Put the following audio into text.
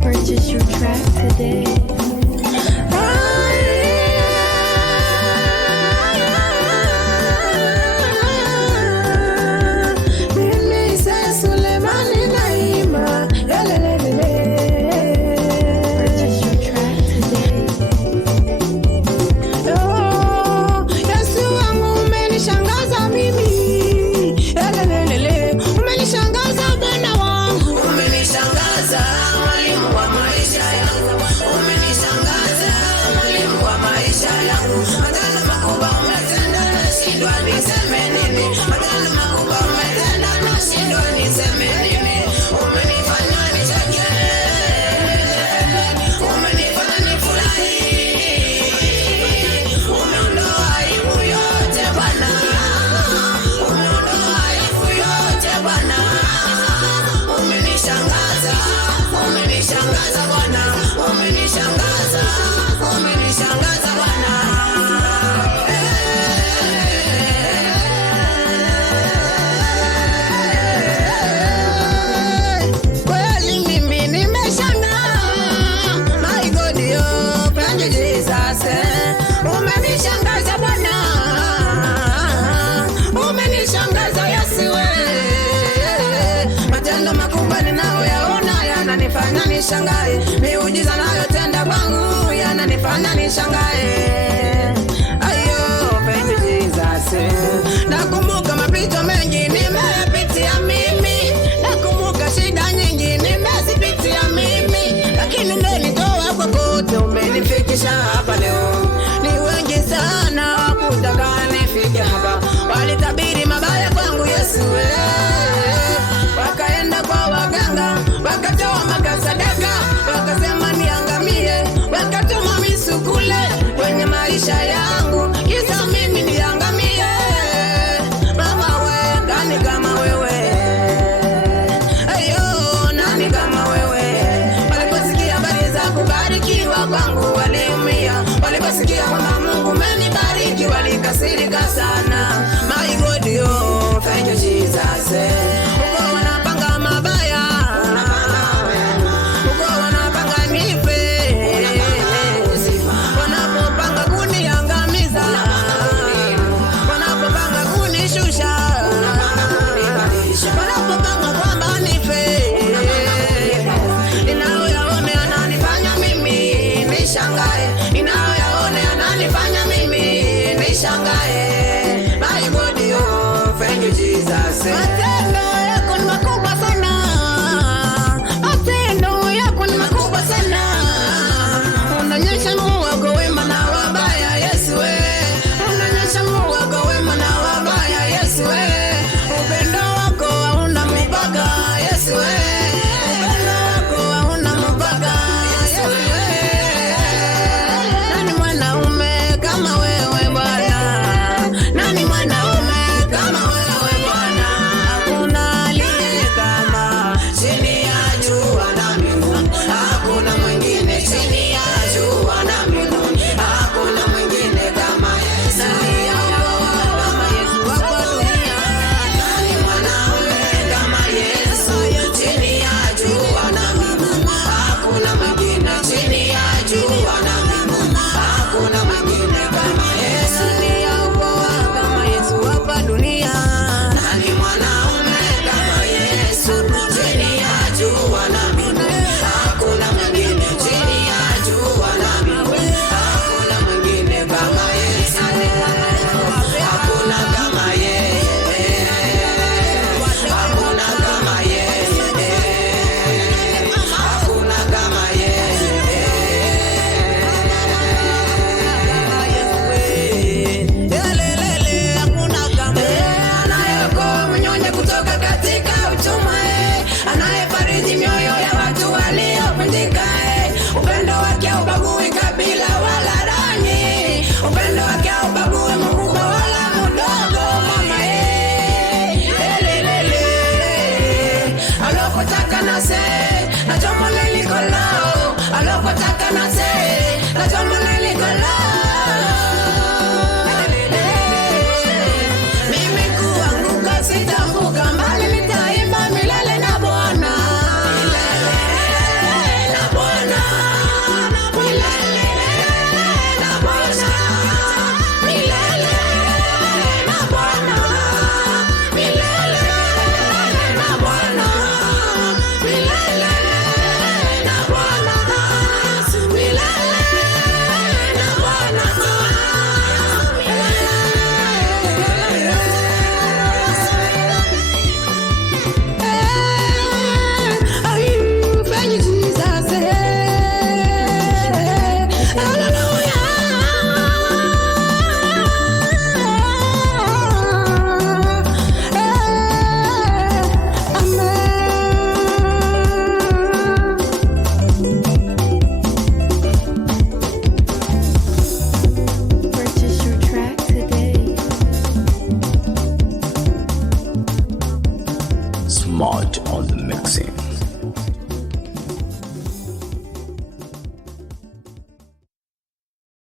Purchase your track today. Yananifanya nishangae, miujiza nayotenda kwangu yananifanya nishangae. Ayo, thank you Jesus. Nakumbuka mapito mengi nimeyapitia mimi, nakumbuka shida nyingi nimezipitia mimi, lakini umenitoa kwa kote, umenifikisha hapa leo. Ni wengi sana wakutaka nifike hapa, walitabiri mabaya kwangu Yesu, wakaenda kwa waganga, wakatoa makasadaka, wakasema niangamie, wakatuma misukule kwenye maisha yangu, kisa mimi niangamie. Mama we, nani kama wewe? Ayo, nani kama wewe? Waliposikia habari za kubarikiwa kwangu waliumia, waliposikia kwamba Mungu umenibariki walikasirika sana. My God, oh, thank you Jesus. Ninayoyaone yananifanya mimi nishangae. Smart on the mixing.